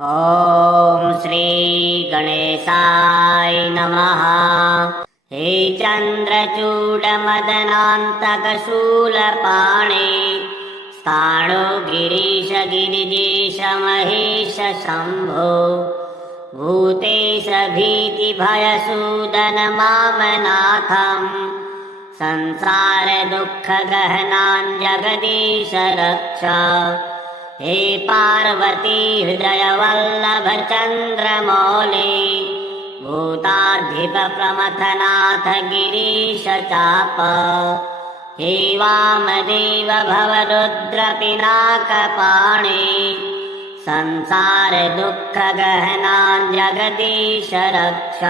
ॐ श्री गणेशाय नमः। हे चन्द्रचूडमदनान्तकशूलपाणे स्थाणो गिरीश गिरिजेश महेश शम्भो भूतेश भीतिभयसूदन मामनाथम् संसार दुःखगहनान् जगदीश रक्ष। हे पार्वती हृदय वल्लभ चन्द्रमौले भूताधिप प्रमथनाथ गिरीश चाप। हे वामदेव भवरुद्र पिनाकपाणे संसार दुःखगहनान् जगदीश रक्ष।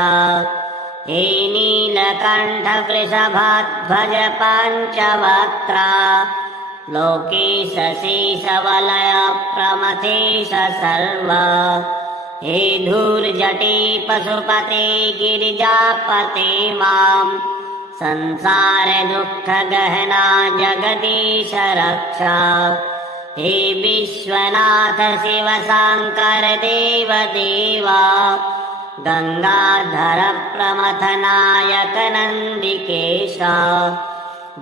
हे नीलकण्ठ वृषभाध्वज पञ्चवक्त्रा लोकेश शेषवलय प्रमथेश सर्व। हे धूर्जटे पशुपते गिरिजापते मां संसार दुःखगहना जगदीश रक्ष। हे विश्वनाथ शिव शङ्कर देव देवा गंगाधर प्रमथनायक नन्दिकेश।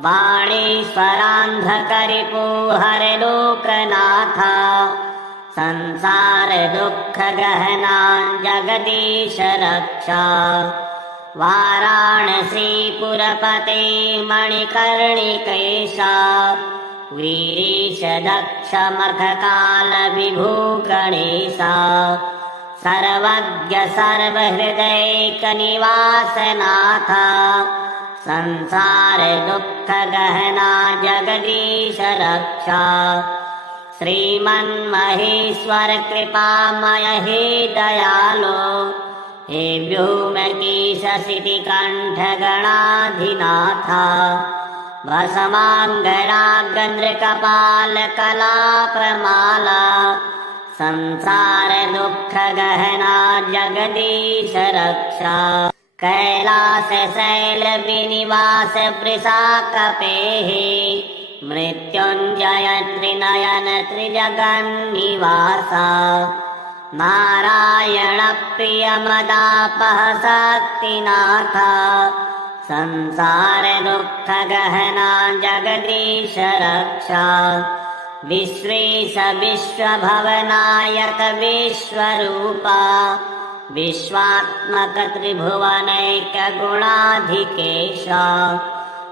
बाणेश्वरान्धकरिपुहर लोकनाथ संसार दुःखगहना जगदीश रक्ष। वाराणसीपुरपते मणिकर्णिकेश वीरेश दक्ष मखकाल विभू गणेश। सर्वज्ञ सर्वहृदैकनिवासनाथ संसार दुःखगहना जगदीश रक्ष। श्रीमन्महेश्वर कृपामय हे दयालो हे व्योमकेश शितिकण्ठ गणाधिनाथ। भस्माङ्गरागन्द्रकपाल कलाप्रमाला संसार दुःखगहना जगदीश रक्ष। कैलास शैल विनिवास वृषाकपेः मृत्युञ्जय त्रिनयन त्रिजगन्निवास। नारायण प्रिय मदापह शक्तिनाथ संसार दुःखगहना जगदीश रक्ष। विश्वेश विश्वभवनायक विश्वरूपा विश्वात्मक त्रिभुवनैक गुणाधिकेश।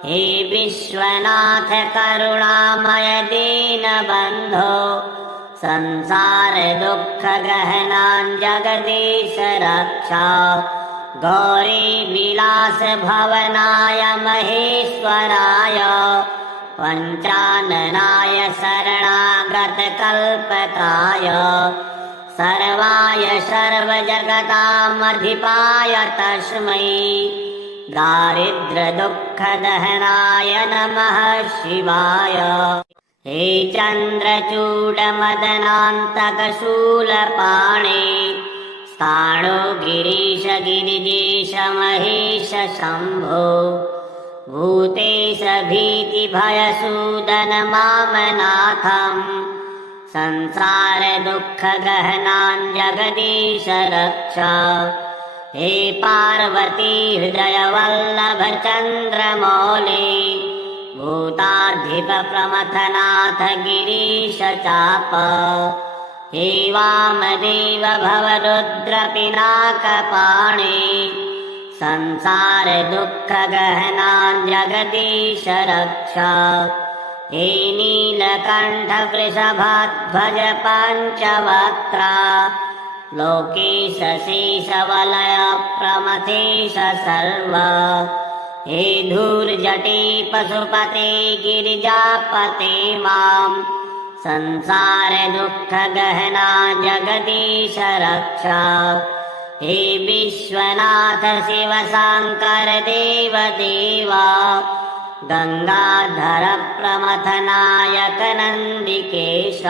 हे विश्वनाथ करुणामय दीनबन्धो संसार दुःखगहना जगदीश रक्ष। गौरी विलास भवनाय महेश्वराय पञ्चाननाय शरणागत कल्पकाय सर्वाय सर्वजगतामधिपाय तस्मै दारिद्र दुःखदहनाय नमः शिवाय। हे चन्द्रचूडमदनान्तकशूलपाणे स्थाणो गिरीश गिरिजेश महेश शम्भो भूतेश भीतिभयसूदन मामनाथम् संसार दुःखगहनान् जगदीश रक्ष। हे पार्वती हृदय वल्लभ चन्द्रमौले भूताधिप प्रमथनाथ गिरीश चाप। हे वामदेव भवरुद्र पिनाकपाणे संसार दुःखगहनान् जगदीश रक्ष। हे नीलकण्ठ वृषभाध्वज पञ्चवक्त्रा लोकेश शेषवलय प्रमथेश सर्व। हे धूर्जटे पशुपते गिरिजापते मां संसार दुःखगहना जगदीश रक्ष। हे विश्वनाथ शिव शङ्कर देव देवा गंगाधर प्रमथनायक नन्दिकेश।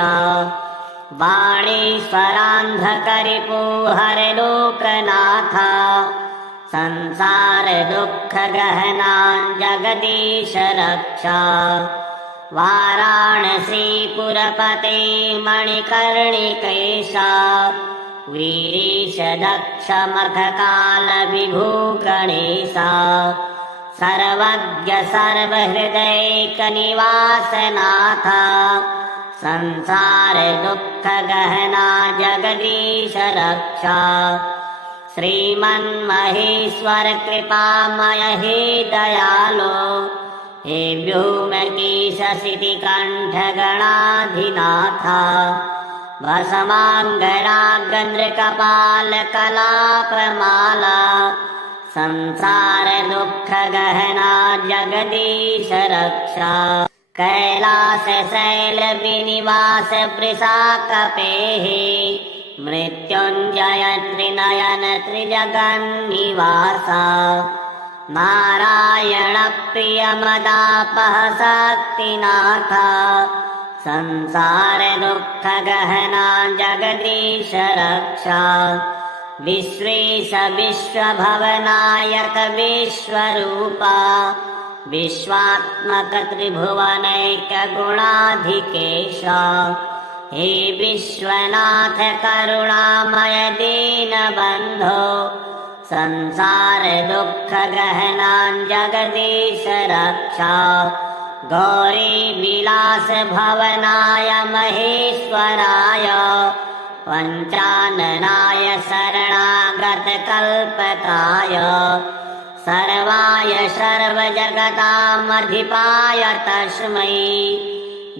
बाणेश्वरान्धकरिपुहर लोकनाथ संसार दुःखगहना जगदीश रक्ष। वाराणसीपुरपते मणिकर्णिकेश वीरीश दक्षमखकालविभूगणेशा सर्वज्ञ सर्वहृदैकनिवासनाथ संसार दुःखगहना जगदीश रक्षा श्रीमन्महेश्वर कृपामय हे दयालो हे व्योमकेशसितिकण्ठगणाधिनाथ भस्माङ्गरागन्द्रकपालकलाप्रमाला संसार दुःखगहना जगदीश रक्षा कैलास शैल विनिवास वृषाकपेः मृत्युञ्जय त्रिनयन त्रिजगन्निवासा नारायण प्रिय मदापह शक्तिनाथ संसार दुःखगहना जगदीश रक्षा विश्वेश विश्वभवनायक विश्वरूपा विश्वात्मक त्रिभुवनैक गुणाधिकेश हे विश्वनाथ करुणामय दीनबन्धो संसार दुःखगहना जगदीश रक्षा गौरी विलास भवनाय महेश्वराय पञ्चाननाय शरणागत कल्पकाय सर्वाय सर्वजगतामधिपाय तस्मै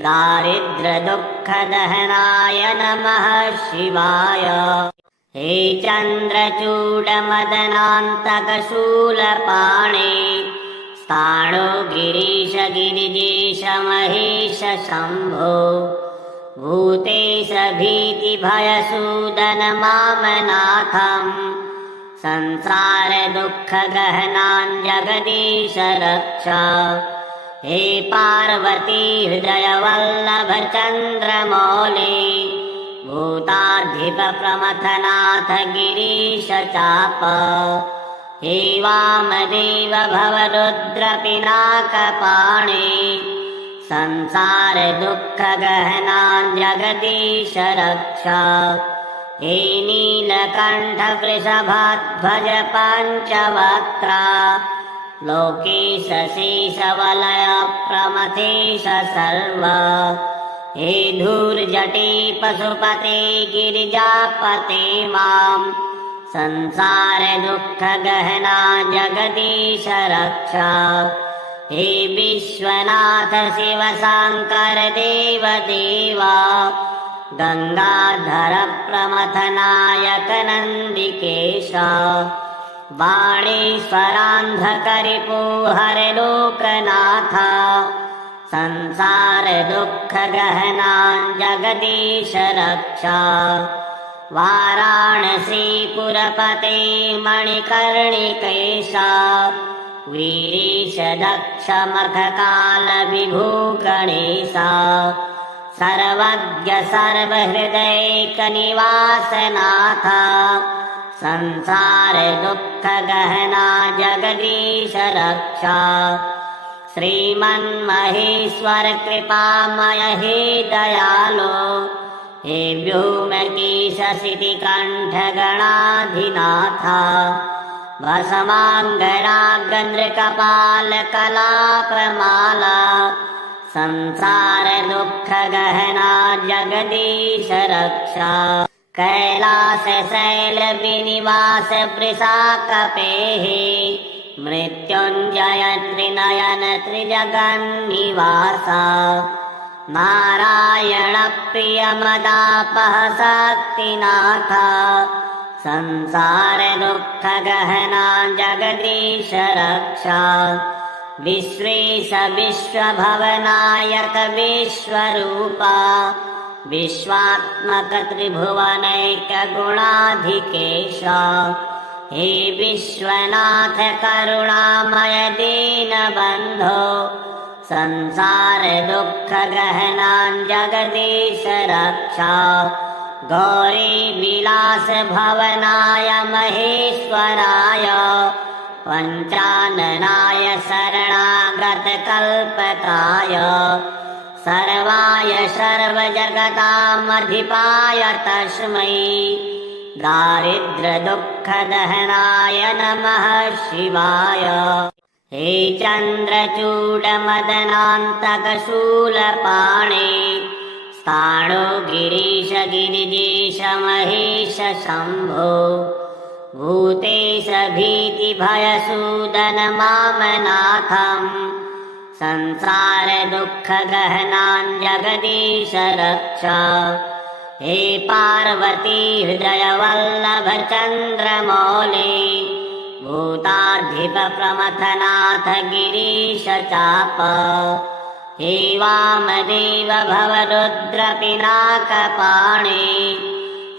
दारिद्र्य दुःखदहनाय नमः शिवाय हे चन्द्रचूडमदनान्तकशूलपाणे स्थाणो गिरीश गिरिजेश महेश शम्भो भूतेश भीतिभयसूदन मामनाथम् संसार दुःखगहना जगदीश रक्षा हे पार्वती हृदय वल्लभ चन्द्रमौले भूताधिप प्रमथनाथ गिरीश चाप हे वामदेव भवरुद्र पिनाकपाणे संसार दुःखगहना जगदीश रक्षा हे नीलकण्ठ वृषभाध्वज पञ्चवक्त्रा लोकेश शेषवलय प्रमथेश सर्व हे धूर्जटे पशुपते गिरिजापते माम् संसार दुःखगहना जगदीश रक्षा हे विश्वनाथ शिव शङ्कर देव देवा गंगाधर प्रमथनायक नन्दिकेश वाणीश्वरान्धकरिपुहर लोकनाथ संसार दुःखगहना जगदीश रक्षा वाराणसीपुरपते मणिकर्णिकेश वीरीश दक्षमखकालविभूगणेशा सर्वज्ञ सर्वहृदैकनिवासनाथ संसार दुःखगहना जगदीश रक्षा श्रीमन्महेश्वर कृपामय हे दयालो हे व्योमकेशसितिकण्ठगणाधिनाथ भस्माङ्गरागन्द्रकपालकलाप्रमाला संसार दुःखगहना जगदीश रक्षा कैलास शैल विनिवास वृषाकपेः मृत्युञ्जय त्रिनयन त्रिजगन्निवासा नारायण प्रिय मदापह शक्तिनाथ संसार दुःखगहना जगदीश रक्षा विश्वेश विश्वभवनायक विश्वरूपा विश्वात्मक त्रिभुवनैक गुणाधिकेश हे विश्वनाथ करुणामय दीनबन्धो संसार दुःखगहना जगदीश रक्षा गौरी विलास भवनाय महेश्वराय पञ्चाननाय शरणागत कल्पकाय सर्वाय सर्वजगतामधिपाय तस्मै दारिद्र्यदुःखदहनाय नमः शिवाय। हे चन्द्रचूडमदनान्तकशूलपाणे स्थाणो गिरीश गिरिजेश महेश शम्भो भूतेश भीतिभयसूदन मामनाथम् संसारदुःखगहनान् जगदीश रक्ष। हे पार्वती हृदयवल्लभ चन्द्रमौले भूताधिपप्रमथनाथ गिरीश चाप। हे वामदेव भवरुद्रपिनाकपाणे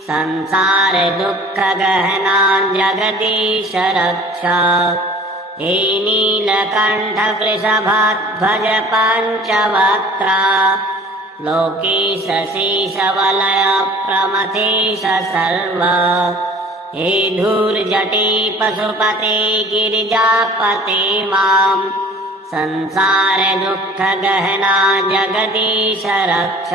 संसारदुःखगहनान् जगदीश रक्ष। हे नीलकण्ठ वृषभाध्वज पञ्चवक्त्रा लोकेश शेषवलय प्रमथेश सर्व। हे धूर्जटे पशुपते गिरिजापते मां संसारदुःखगहना जगदीश रक्ष।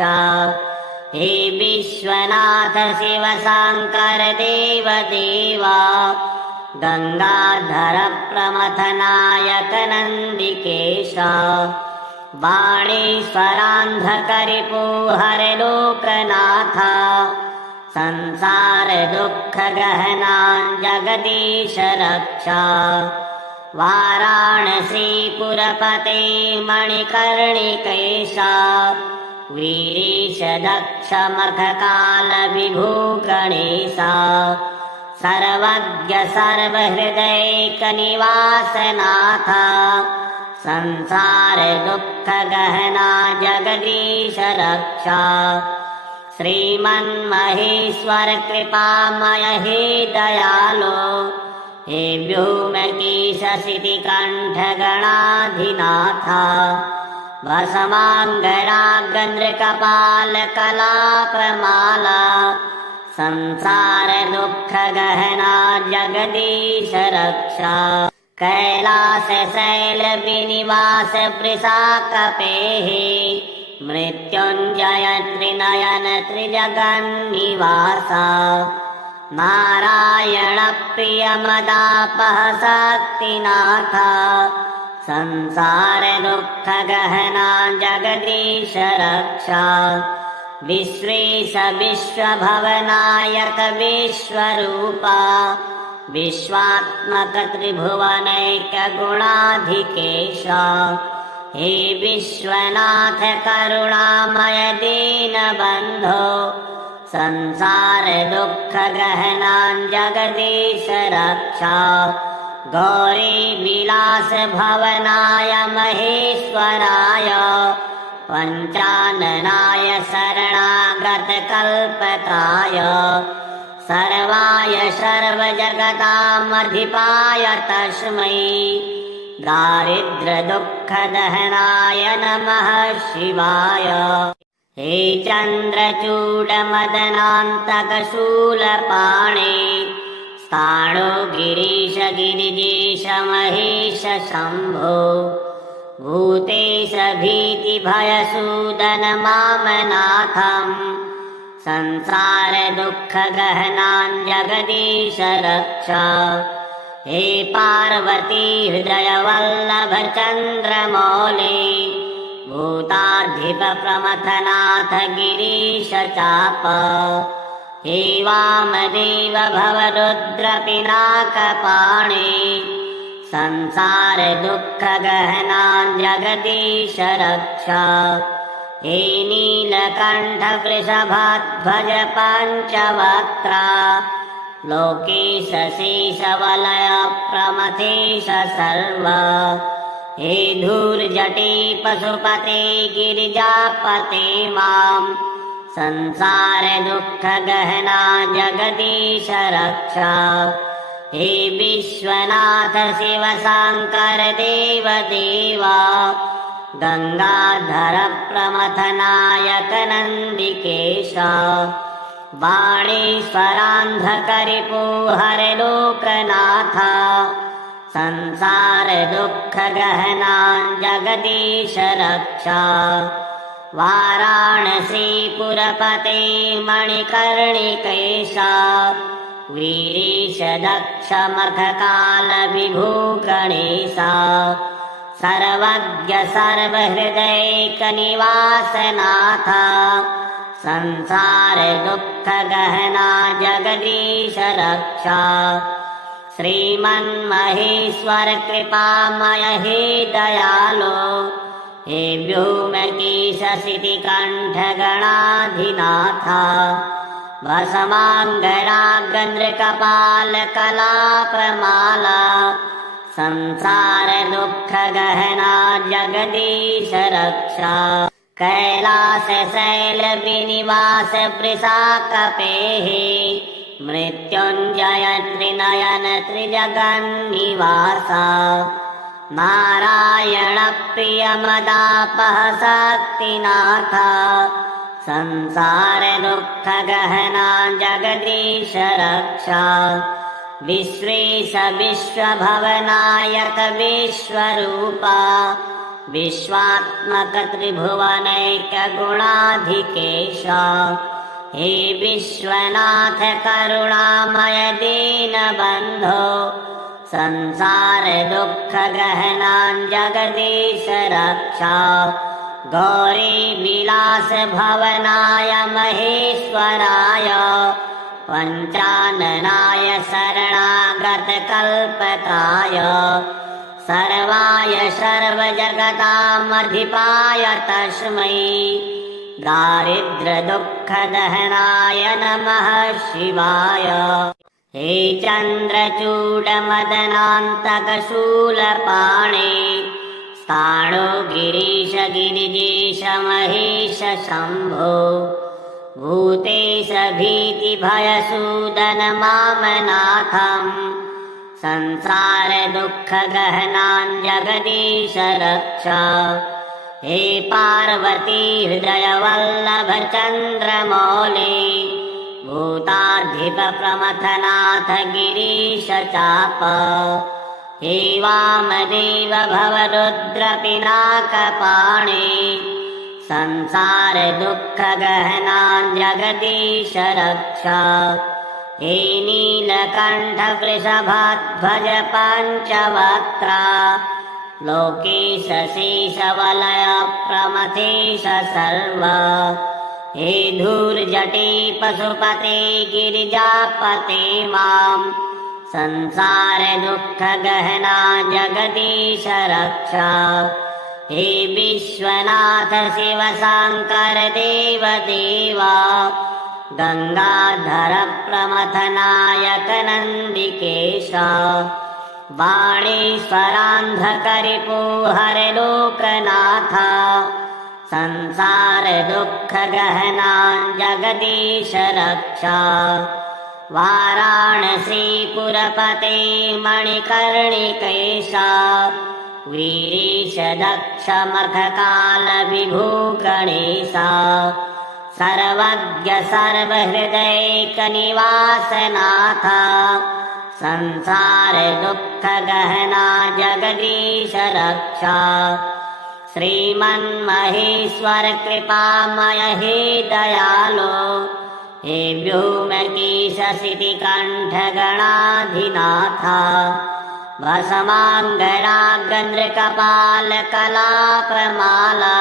हे विश्वनाथ शिव शङ्कर देव देवा गंगाधर प्रमथनायक नन्दिकेश। वाणीश्वरान्धकरिपुहर लोकनाथ संसारदुःखगहनान् जगदीश रक्ष। वाराणसीपुरपते मणिकर्णिकेश वीरेश दक्ष मखकालविभो गणेश। सर्वज्ञ सर्वहृदैकनिवासनाथ संसारदुःखगहना जगदीश रक्ष। श्रीमन्महेश्वर कृपामय हे दयालो हे व्योमकेश शितिकण्ठगणाधिनाथ भस्माङ्गरागन्द्रकपालकलापमाला संसारदुःखगहना जगदीश रक्ष। कैलासशैलविनिवास वृषाकपेः मृत्युञ्जय त्रिनयन त्रिजगन्निवास। नारायण प्रियमदापः शक्तिनाथ संसारदुःखगहना जगदीश रक्ष। विश्वेश विश्वभवनायक विश्वरूपा विश्वात्मक त्रिभुवनैक गुणाधिकेश। हे विश्वनाथ करुणामय दीनबन्धो संसारदुःखगहनान् जगदीश रक्ष। गौरी विलास भवनाय महेश्वराय पञ्चाननाय शरणागत कल्पकाय सर्वाय सर्वजगतामधिपाय तस्मै दारिद्र्यदुःखदहनाय नमः शिवाय। हे चन्द्रचूडमदनान्तकशूलपाणे स्थाणो गिरीश गिरिजेश महेश शम्भो भूतेश भीतिभयसूदन मामनाथम् संसारदुःखगहनान् जगदीश रक्ष। हे पार्वती हृदयवल्लभ चन्द्रमौले भूताधिपप्रमथनाथ गिरीश चाप। हे वामदेव भवरुद्रपिनाकपाणे संसारदुःखगहनान् जगदीश रक्ष। हे नीलकण्ठ वृषभाध्वज पञ्चवक्त्रा लोकेश शेषवलय प्रमथेश सर्व। हे धूर्जटे पशुपते गिरिजापते मां संसारदुःखगहना जगदीश रक्ष। हे विश्वनाथ शिव शङ्कर देव देवा गंगाधर प्रमथनायक नन्दिकेश। वाणीश्वरान्धकरिपुहर लोकनाथ संसारदुःखगहनान् जगदीश रक्ष। वाराणसीपुरपते मणिकर्णिकेश वीरीश दक्षमखकालविभूगणेशा सर्वज्ञ सर्वहृदैकनिवासनाथ संसार दुःखगहना जगदीश रक्षा श्रीमन्महेश्वर कृपामय हे दयालो हे व्योमकेशसितिकण्ठगणाधिनाथा भस्माङ्गरागन्द्रकपालकलाप्रमाला संसार दुःखगहना जगदीश रक्षा कैलास शैल विनिवास वृषाकपेः मृत्युञ्जय त्रिनयन त्रिजगन्निवासा नारायण प्रिय मदापह शक्तिनाथा संसार दुःखगहना जगदीश रक्षा विश्वेश विश्वभवनायक विश्वरूपा विश्वात्मक त्रिभुवनैक गुणाधिकेशा हे विश्वनाथ करुणामय दीनबन्धो संसार दुःखगहना जगदीश रक्षा गौरी विलास भवनाय महेश्वराय पञ्चाननाय शरणागत कल्पकाय सर्वाय सर्वजगतामधिपाय तस्मै दारिद्र्य दुःखदहनाय नमः शिवाय हे चन्द्रचूडमदनान्तकशूलपाणे स्थाणो गिरीश गिरिजेश महेश शम्भो भूतेश भीतिभयसूदन मामनाथम् संसार दुःखगहना जगदीश रक्षा हे पार्वती हृदय वल्लभ चन्द्रमौले भूताधिप प्रमथनाथ गिरीश चाप हे वामदेव भवरुद्र पिनाकपाणे संसार दुःखगहना जगदीश रक्षा हे नीलकण्ठ वृषभाध्वज पञ्चवक्त्रा लोकेश शेषवलय प्रमथेश सर्व हे धूर्जटे पशुपते गिरिजापते मां संसार दुःखगहना जगदीश रक्षा हे विश्वनाथ शिव शङ्कर देव देवा गंगाधर प्रमथनायक नन्दिकेशा वाणीश्वरान्धकरिपुहर लोकनाथा संसार दुःखगहना जगदीश रक्षा वाराणसीपुरपते मणिकर्णिकेशा वीरीश दक्षमखकालविभूगणेशा सर्वज्ञ सर्वहृदैकनिवासनाथा संसार दुःखगहना जगदीश रक्षा श्रीमन्महेश्वर कृपामय हे दयालो हे व्योमकेशसितिकण्ठगणाधिनाथा भस्माङ्गरागन्द्रकपालकलाप्रमाला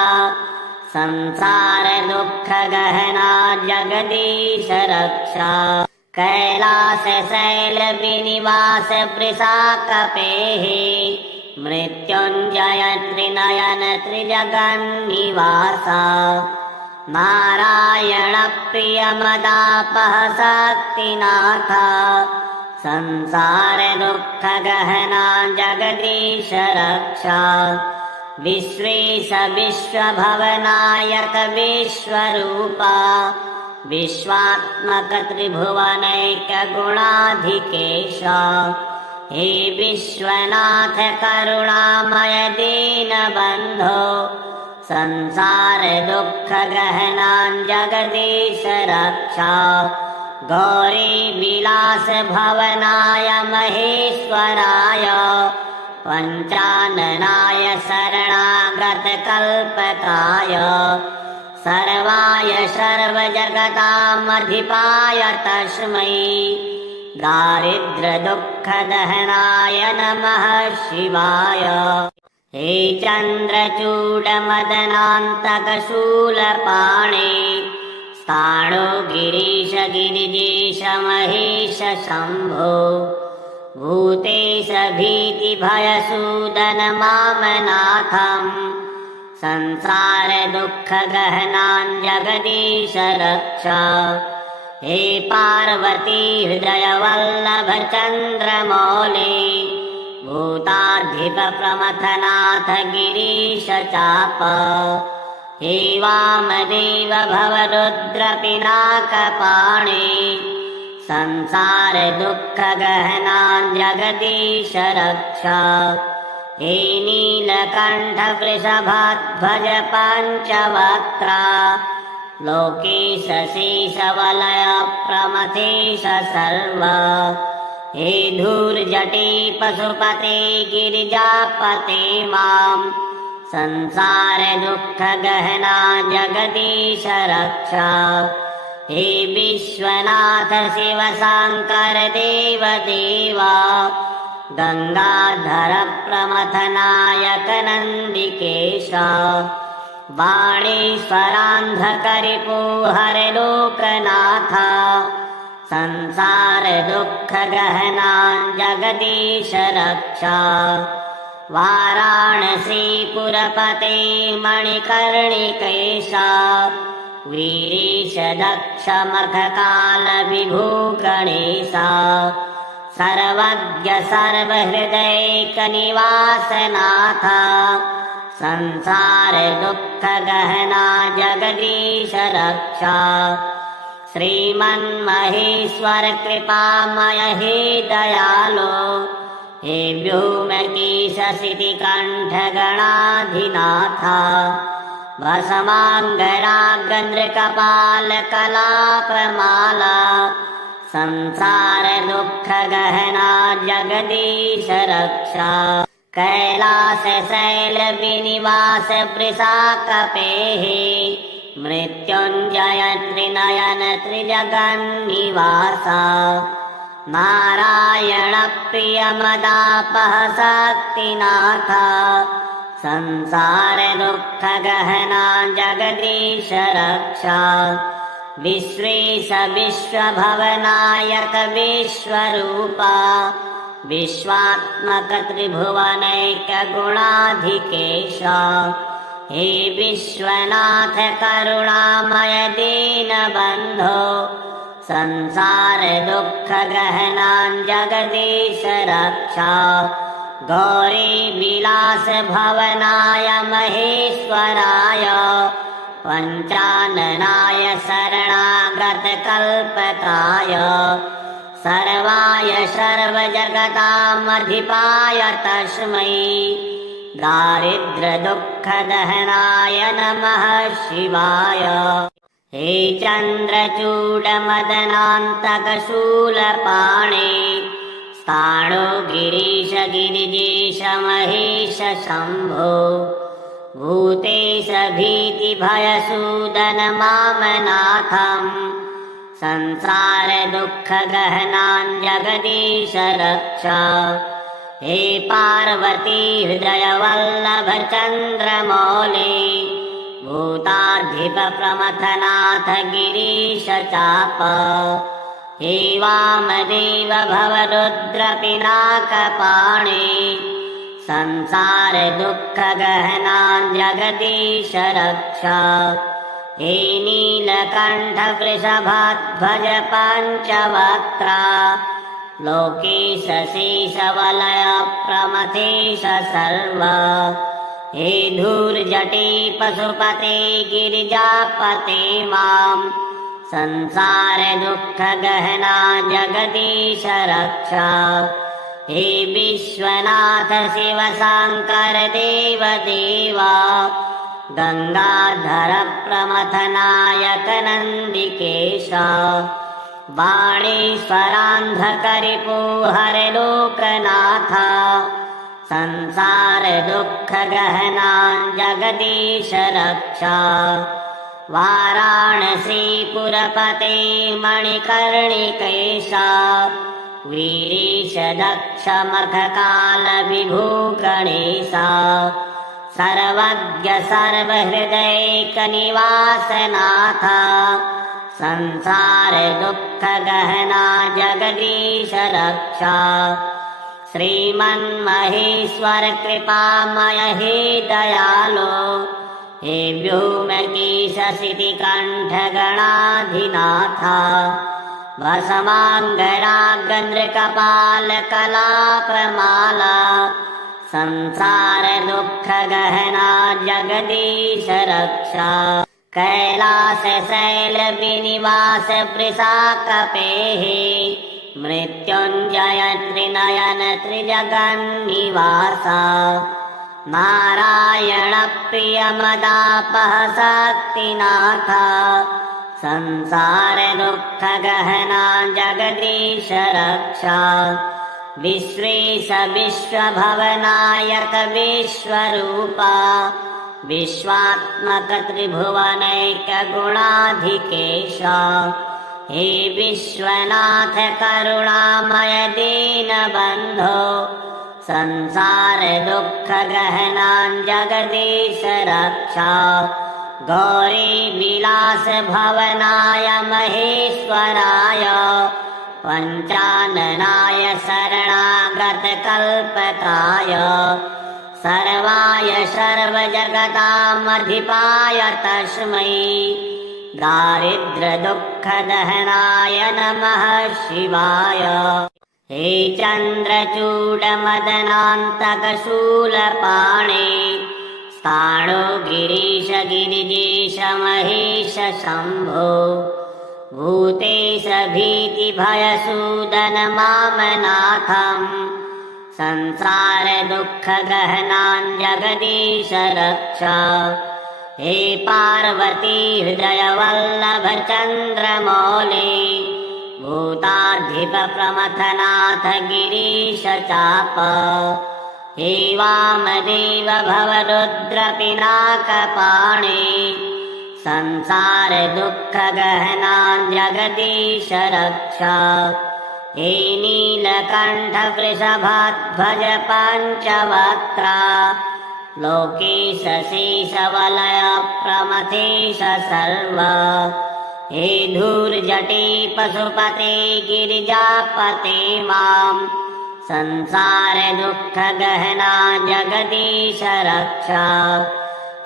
संसार दुःखगहना जगदीश रक्षा कैलास शैल विनिवास वृषाकपेः मृत्युञ्जय त्रिनयन त्रिजगन्निवासा नारायण प्रिय मदापह शक्तिनाथा संसार दुःखगहना जगदीश रक्षा विश्वेश विश्वभवनायक विश्वरूपा विश्वात्मक त्रिभुवनैक गुणाधिकेशा हे विश्वनाथ करुणामय दीनबन्धो संसार दुःखगहना जगदीश रक्षा गौरी विलास भवनाय महेश्वराय पञ्चाननाय शरणागत कल्पकाय सर्वाय सर्वजगतामधिपाय तस्मै दारिद्र्यदुःखदहनाय नमः शिवाय। हे चन्द्रचूडमदनान्तकशूलपाणे स्थाणु गिरीश गिरिजेश महेश शम्भो भूतेश भीतिभयसूदन मामनाथम् संसारदुःखगहनान् जगदीश रक्ष। हे पार्वती हृदयवल्लभ चन्द्रमौले भूताधिपप्रमथनाथ गिरीश चाप। हे वामदेव भवरुद्र पिनाकपाणे संसारदुःखगहनान् जगदीश रक्ष। हे नीलकण्ठ वृषभाध्वज पञ्चवक्त्रा लोकेश शेषवलय प्रमथेश सर्व। हे धूर्जटे पशुपते गिरिजापते मां संसारदुःखगहना जगदीश रक्ष। हे विश्वनाथ शिव शङ्कर देव देवा गंगाधर प्रमथनायक नन्दिकेश। वाणीश्वरान्धकरिपुहर लोकनाथ संसारदुःखगहनान् जगदीश रक्ष। वाराणसीपुरपते मणिकर्णिकेश वीरेश दक्ष मखकालविभू गणेश। सर्वज्ञ सर्वहृदैकनिवासनाथ संसारदुःखगहना जगदीश रक्ष। श्रीमन्महेश्वर कृपामय हे दयालो हे व्योमकेश शितिकण्ठगणाधिनाथ भस्माङ्गरागन्द्रकपालकलापमाला संसारदुःखगहना जगदीश रक्ष। कैलासशैलविनिवास वृषाकपेः मृत्युञ्जय त्रिनयन त्रिजगन्निवास। नारायण प्रिय मदापह शक्तिनाथ संसारदुःखगहना जगदीश रक्ष। विश्वेश विश्वभवनायक विश्वरूपा विश्वात्मक त्रिभुवनैक गुणाधिकेश। हे विश्वनाथ करुणामय दीनबन्धो संसारदुःखगहनान् जगदीश रक्ष। गौरी विलास भवनाय महेश्वराय पञ्चाननाय शरणागत कल्पकाय सर्वाय सर्वजगतामधिपाय तस्मै दारिद्र्यदुःखदहनाय नमः शिवाय। हे चन्द्रचूडमदनान्तकशूलपाणे स्थाणु गिरीश गिरिजेश महेश शम्भो भूतेश भीतिभयसूदन मामनाथम् संसारदुःखगहनान् जगदीश रक्ष। हे पार्वती हृदयवल्लभ चन्द्रमौले भूताधिपप्रमथनाथ गिरीश चाप। हे वामदेव भवरुद्र पिनाकपाणे संसारदुःखगहनान् जगदीश रक्ष। हे नीलकण्ठ वृषभाध्वज पञ्चवक्त्रा लोकेश शेषवलय प्रमथेश सर्व। हे धूर्जटे पशुपते गिरिजापते मां संसारदुःखगहना जगदीश रक्ष। हे विश्वनाथ शिव शङ्कर देव देवा गंगाधर प्रमथनायक नन्दिकेश। वाणीश्वरान्धकरिपुहर लोकनाथ संसारदुःखगहनान् जगदीश रक्ष। वाराणसीपुरपते मणिकर्णिकेश वीरीश दक्षमखकालविभूगणेशा सर्वज्ञ सर्वहृदैकनिवासनाथ संसार दुःखगहना जगदीश रक्षा श्रीमन्महेश्वर कृपामय हे दयालो हे व्योमकेशसितिकण्ठगणाधिनाथ भस्माङ्गरागन्द्रकपालकलाप्रमाला संसार दुःखगहना जगदीश रक्षा कैलास शैल विनिवास वृषाकपेः मृत्युञ्जय त्रिनयन त्रिजगन्निवासा नारायण प्रिय मदापह शक्तिनाथ संसार दुःखगहना जगदीश रक्षा विश्वेश विश्वभवनायक विश्वरूपा विश्वात्मक त्रिभुवनैक गुणाधिकेश हे विश्वनाथ करुणामय दीनबन्धो संसार दुःखगहना जगदीश रक्षा गौरी विलास भवनाय महेश्वराय पञ्चाननाय शरणागत कल्पकाय सर्वाय सर्वजगतामधिपाय तस्मै दारिद्र्य दुःखदहनाय नमः शिवाय हे चन्द्रचूडमदनान्तकशूलपाणे स्थाणो गिरीश गिरिजेश महेश शम्भो भूतेश भीतिभयसूदन मामनाथम् संसार दुःखगहना जगदीश रक्षा हे पार्वती हृदय वल्लभ चन्द्रमौले भूताधिप प्रमथनाथ गिरीश चाप हे वामदेव भवरुद्र पिनाकपाणे संसार दुःखगहना जगदीश रक्षा हे नीलकण्ठ वृषभाध्वज पञ्चवक्त्रा लोकेश शेषवलय प्रमथेश सर्व हे धूर्जटे पशुपते गिरिजापते माम् संसार दुःखगहना जगदीश रक्षा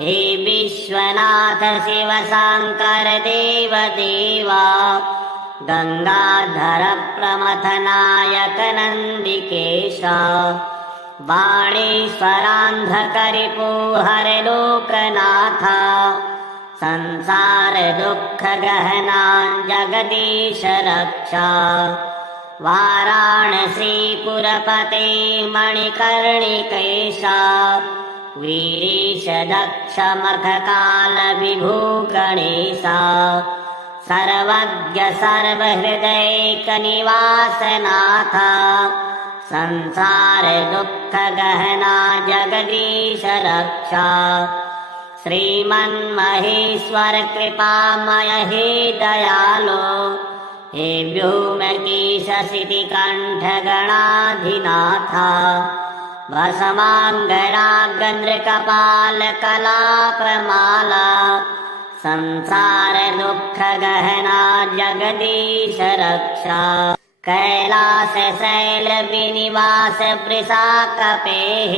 हे विश्वनाथ शिव शङ्कर देव देवा गंगाधर प्रमथनायक नन्दिकेश बाणेश्वरान्धकरिपुहर लोकनाथ संसार दुःखगहना जगदीश रक्षा वाराणसीपुरपते मणिकर्णिकेश वीरीश दक्षमखकालविभूगणेशा सर्वज्ञ सर्वहृदैकनिवासनाथ संसार दुःखगहना जगदीश रक्षा श्रीमन्महेश्वर कृपामय हे दयालो हे व्योमकेशसितिकण्ठगणाधिनाथ भस्माङ्गरागन्द्रकपालकलाप्रमाला संसार दुःखगहना जगदीश रक्षा कैलास शैल विनिवास वृषाकपेः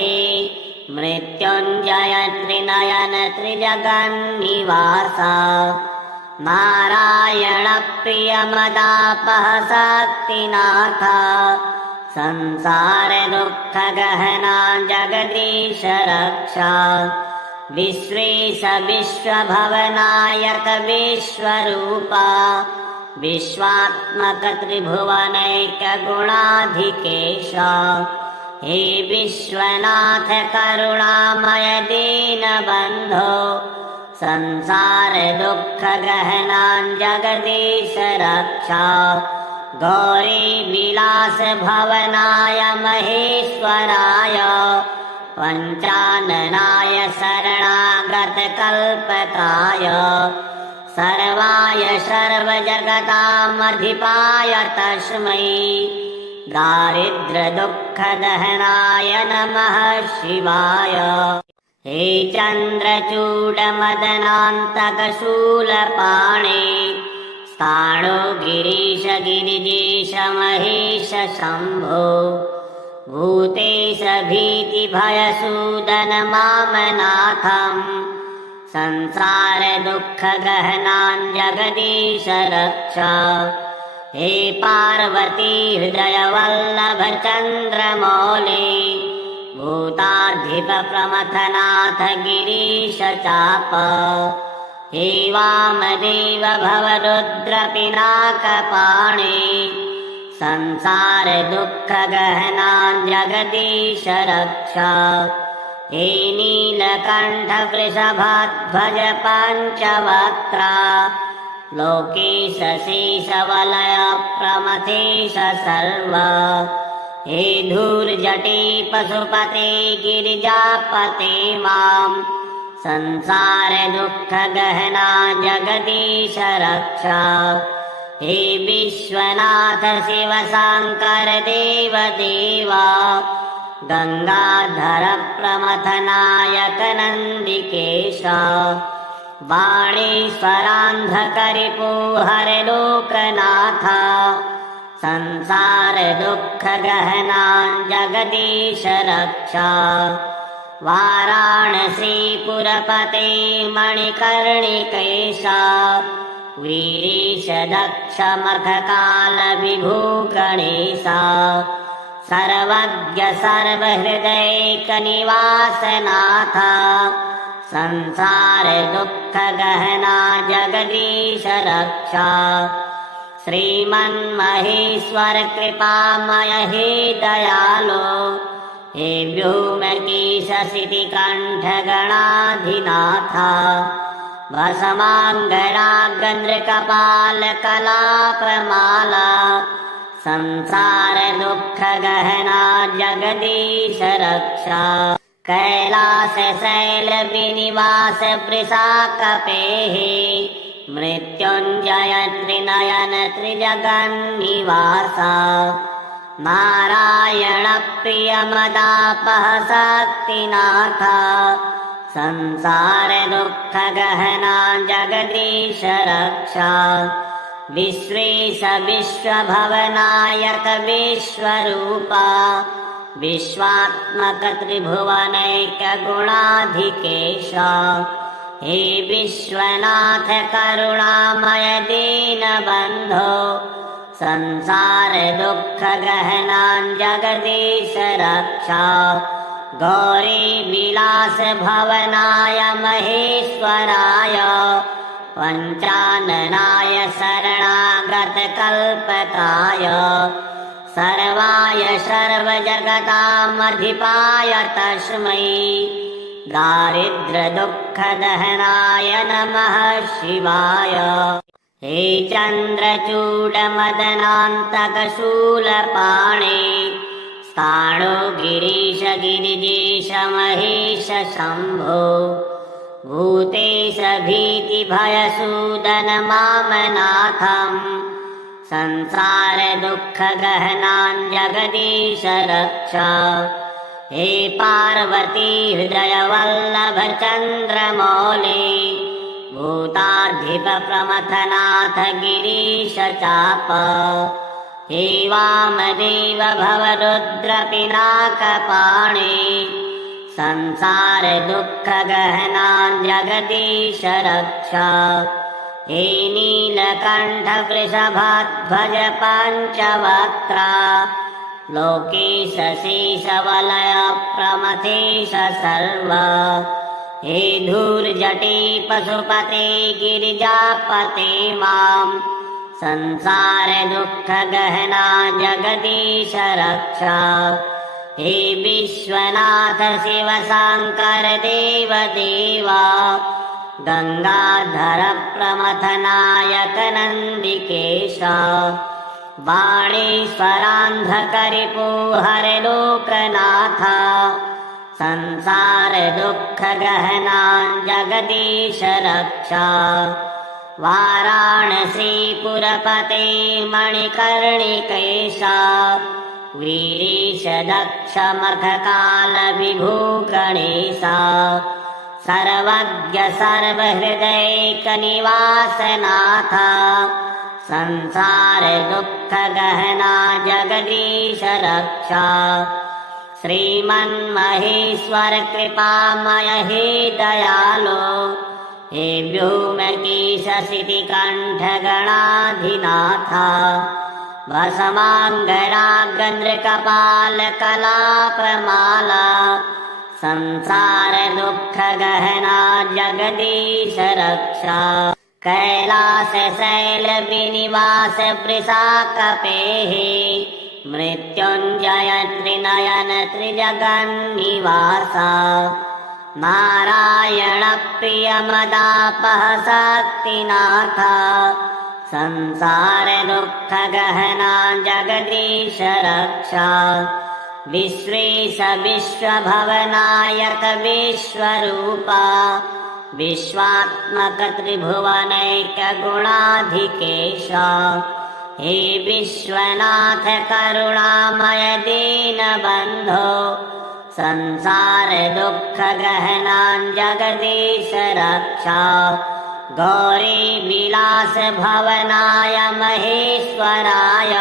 मृत्युञ्जय त्रिनयन त्रिजगन्निवासा नारायण प्रिय मदापह शक्तिनाथ संसार दुःखगहना जगदीश रक्षा विश्वेश विश्वभवनायक विश्वरूपा विश्वात्मक त्रिभुवनैक गुणाधिकेश हे विश्वनाथ करुणामय दीनबन्धो संसार दुःखगहना जगदीश रक्षा गौरी विलास भवनाय महेश्वराय पञ्चाननाय शरणागत कल्पकाय सर्वाय सर्वजगतामधिपाय तस्मै दारिद्र्यदुःखदहनाय नमः शिवाय। हे चन्द्रचूडमदनान्तकशूलपाणे स्थाणु गिरीश गिरिजेश महेश शम्भो भूतेश भीतिभयसूदन मामनाथम् संसारदुःखगहनान् जगदीश रक्ष। हे पार्वती हृदयवल्लभ चन्द्रमौले भूताधिपप्रमथनाथ गिरीश चाप। हे वामदेव भवरुद्रपिनाकपाणे संसारदुःखगहनान् जगदीश रक्ष। हे नीलकण्ठ वृषभाध्वज पञ्चवक्त्रा लोकेश शेषवलय प्रमथेश सर्व। हे धूर्जटे पशुपते गिरिजापते माम् संसारदुःखगहना जगदीश रक्ष। हे विश्वनाथ शिव शङ्कर देव देवा गंगाधर प्रमथनायक नन्दिकेश। वाणीश्वरान्धकरिपुहर लोकनाथ संसारदुःखगहनान् जगदीश रक्ष। वाराणसीपुरपते मणिकर्णिकेश वीरेश दक्ष मखकालविभू गणेश। सर्वज्ञ सर्वहृदैकनिवासनाथ संसारदुःखगहना जगदीश रक्ष। श्रीमन्महेश्वर कृपामय हे दयालो हे व्योमकेश शितिकण्ठ गणाधिनाथ। भस्माङ्गराग्रकपाल कलाप्रमाला संसारदुःखगहना जगदीश रक्ष। कैलास शैल विनिवास वृषाकपेः मृत्युञ्जय त्रिनयन त्रिजगन्निवास। नारायण प्रिय मदापह शक्तिनाथ संसारदुःखगहना जगदीश रक्ष। विश्वेश विश्वभवनायक विश्वरूपा विश्वात्मक त्रिभुवनैक गुणाधिकेश। हे विश्वनाथ करुणामय दीनबन्धो संसारदुःखगहनान् जगदीश रक्ष। गौरी विलास भवनाय महेश्वराय पञ्चाननाय शरणागत कल्पकाय सर्वाय सर्वजगतामधिपाय तस्मै दारिद्र्यदुःखदहनाय नमः शिवाय। हे चन्द्रचूडमदनान्तकशूलपाणे स्थाणु गिरीश गिरिजेश महेश शम्भो भूतेश भीतिभयसूदन मामनाथम् संसारदुःखगहनान् जगदीश रक्ष। हे पार्वती हृदयवल्लभ चन्द्रमौले भूताधिपप्रमथनाथ गिरीश चाप। हे वामदेव भवरुद्रपिनाकपाणे संसारदुःखगहनान् जगदीश रक्ष। हे नीलकण्ठ वृषभाध्वज पञ्चवक्त्रा लोकेश शेषवलय प्रमथेश सर्व। हे धूर्जटे पशुपते गिरिजापते माम् संसारदुःखगहना जगदीश रक्ष। हे विश्वनाथ शिव शङ्कर देव देवा गंगाधर प्रमथनायक नन्दिकेश। वाणीश्वरान्धकरिपुहर लोकनाथ संसारदुःखगहनान् जगदीश रक्ष। वाराणसीपुरपते मणिकर्णिकेश वीरीश दक्षमर्ककालविभूगणेशा सर्वज्ञ सर्वहृदैकनिवासनाथ संसार दुःखगहना जगदीश रक्षा श्रीमन्महेश्वर कृपामय हे दयालो हे व्योमकेशसितिकण्ठगणाधिनाथ भस्माङ्गरागन्द्रकपालकलापमाला संसार दुःखगहना जगदीश रक्षा कैलास शैल विनिवास वृषाकपेः मृत्युञ्जय त्रिनयन त्रिजगन्निवासा नारायण प्रिय मदापह शक्तिनाथ संसार दुःखगहना जगदीश रक्षा विश्वेश विश्वभवनायक विश्वरूपा विश्वात्मक त्रिभुवनैक गुणाधिकेश हे विश्वनाथ करुणामय दीनबन्धो संसार दुःखगहना जगदीश रक्षा गौरी विलास भवनाय महेश्वराय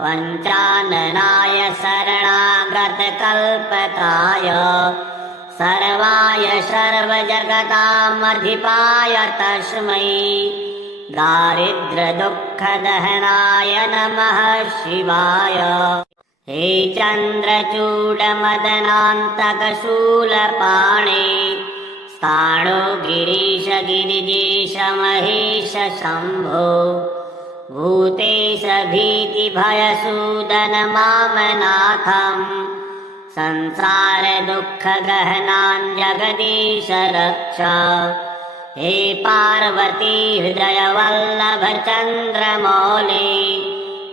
पञ्चाननाय शरणागत कल्पकाय सर्वाय सर्वजगतामधिपाय तस्मै दारिद्र्य दुःखदहनाय नमः शिवाय हे चन्द्रचूडमदनान्तक शूलपाणे स्थाणो गिरीश गिरिजेश महेश शम्भो भूतेश भीतिभयसूदन मामनाथम् संसार दुःखगहना जगदीश रक्षा हे पार्वती हृदय वल्लभ चन्द्रमौले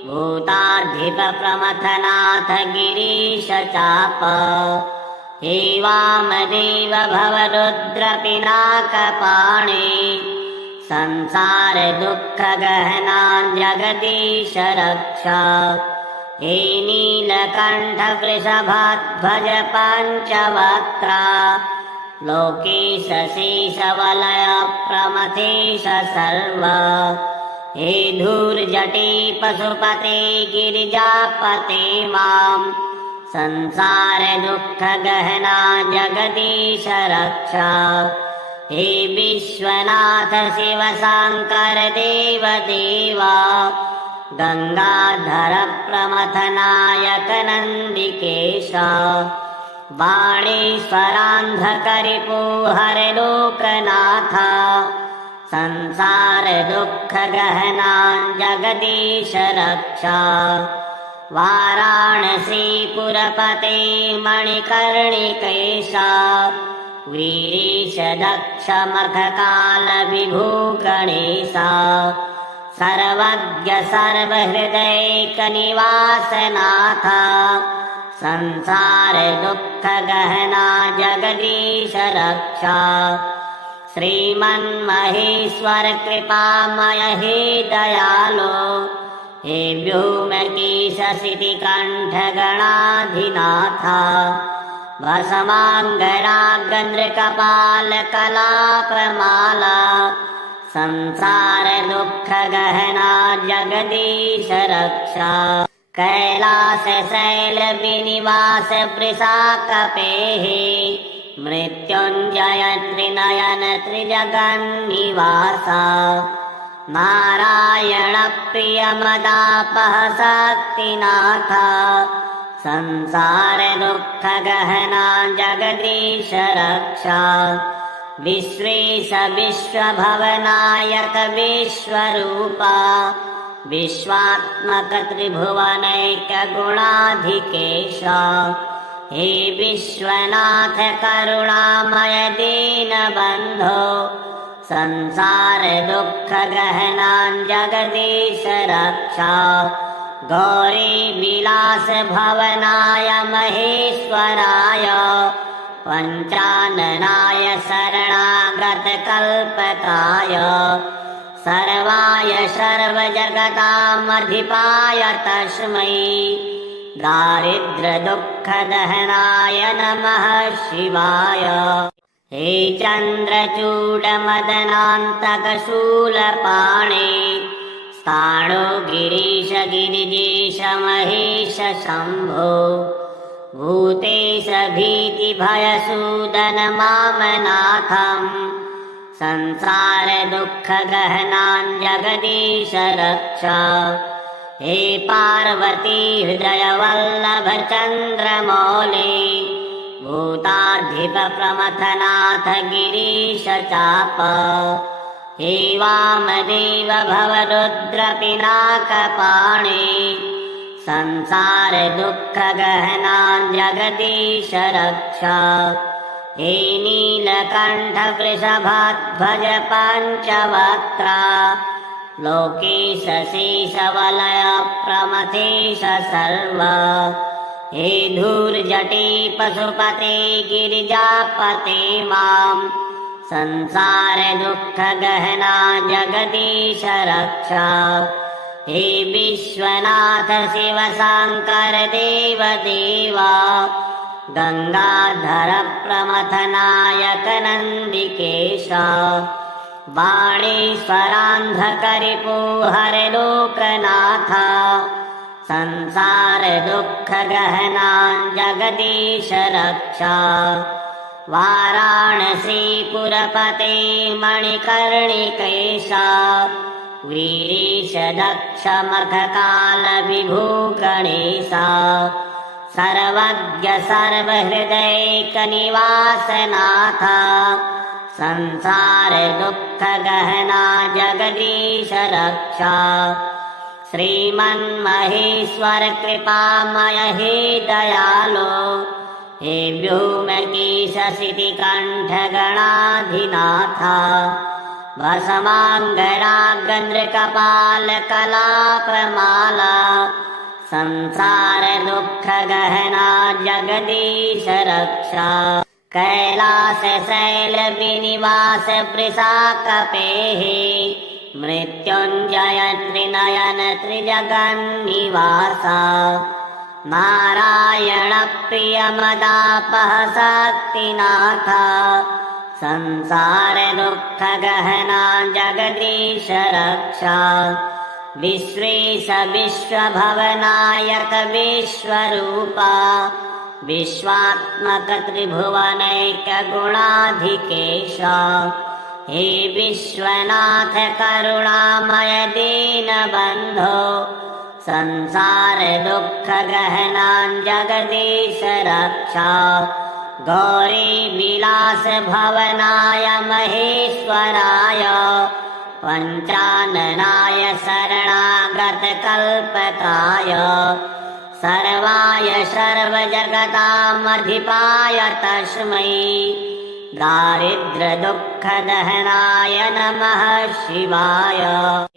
भूताधिप प्रमथनाथ गिरीश चाप हे वामदेव भवरुद्र पिनाकपाणे संसार दुःखगहना जगदीश रक्षा हे नीलकण्ठ वृषभाध्वज पञ्चवक्त्रा लोकेश शेषवलय प्रमथेश सर्व हे धूर्जटे पशुपते गिरिजापते मां संसार दुःखगहना जगदीश रक्षा हे विश्वनाथ शिव शङ्कर देव देवा गंगाधर प्रमथनायक नन्दिकेश बाणेश्वरान्धकरिपुहर लोकनाथ संसार दुःखगहना जगदीश रक्षा वाराणसीपुरपते मणिकर्णिकेश वीरीश दक्षमर्ककालविभूगणेशा सर्वज्ञ सर्वहृदैकनिवासनाथ संसार दुःखगहना जगदीश रक्षा श्रीमन्महेश्वर कृपामय हे दयालो हे व्योमकेशसितिकण्ठगणाधिनाथ भस्माङ्गरागन्द्रकपालकलापमाला संसार दुःखगहना जगदीश रक्षा कैलास शैल विनिवास वृषाकपेः मृत्युञ्जय त्रिनयन त्रिजगन्निवासा नारायण प्रिय मदापह शक्तिनाथ संसार दुःखगहना जगदीश रक्षा विश्वेश विश्वभवनायक विश्वरूपा विश्वात्मक त्रिभुवनैक गुणाधिकेश हे विश्वनाथ करुणामय दीनबन्धो संसार दुःखगहना जगदीश रक्षा गौरी विलास भवनाय महेश्वराय पञ्चाननाय शरणागत कल्पकाय सर्वाय सर्वजगतामधिपाय तस्मै दारिद्र्यदुःखदहनाय नमः शिवाय। हे चन्द्रचूडमदनान्तकशूलपाणे स्थाणु गिरीश गिरिजेश महेश शम्भो भूतेश भीतिभयसूदन मामनाथम् संसारदुःखगहनान् जगदीश रक्ष। हे पार्वती हृदयवल्लभ चन्द्रमौले भूताधिपप्रमथनाथ गिरीश चाप। हे वामदेव भवरुद्रपिनाकपाणे संसारदुःखगहनान् जगदीश रक्ष। हे नीलकण्ठ वृषभाध्वज पञ्चवक्त्रा लोकेश शेषवलय प्रमथेश सर्व। हे धूर्जटे पशुपते गिरिजापते मां संसारदुःखगहना जगदीश रक्ष। हे विश्वनाथ शिव शङ्कर देव देवा गंगाधर प्रमथनायक नन्दिकेश वाणीश्वरान्धकरिपुहर लोकनाथ संसारदुःखगहना जगदीश रक्ष। वाराणसीपुरपते मणिकर्णिकेश वीरेश दक्ष मखकालविभूगणेश सर्वज्ञ सर्वहृदैकनिवासनाथ संसारदुःखगहना जगदीश रक्ष। श्रीमन्महेश्वर कृपामय हे दयालो हे व्योमकेश शितिकण्ठ गणाधिनाथ भस्माङ्गरागन्द्रकपाल कलाप्रमाला संसारदुःखगहना जगदीश रक्ष। कैलास शैल विनिवास वृषाकपेः मृत्युञ्जय त्रिनयन त्रिजगन्निवास नारायण प्रिय मदापह शक्तिनाथ संसारदुःखगहना जगदीश रक्ष। विश्वेश विश्वभवनायक विश्वरूपा विश्वात्मक त्रिभुवनैक गुणाधिकेश। हे विश्वनाथ करुणामय दीनबन्धो संसारदुःखगहना जगदीश रक्ष। गौरी विलास भवनाय महेश्वराय पञ्चाननाय शरणागत कल्पकाय सर्वाय सर्वजगतामधिपाय तस्मै दारिद्र्यदुःखदहनाय नमः शिवाय।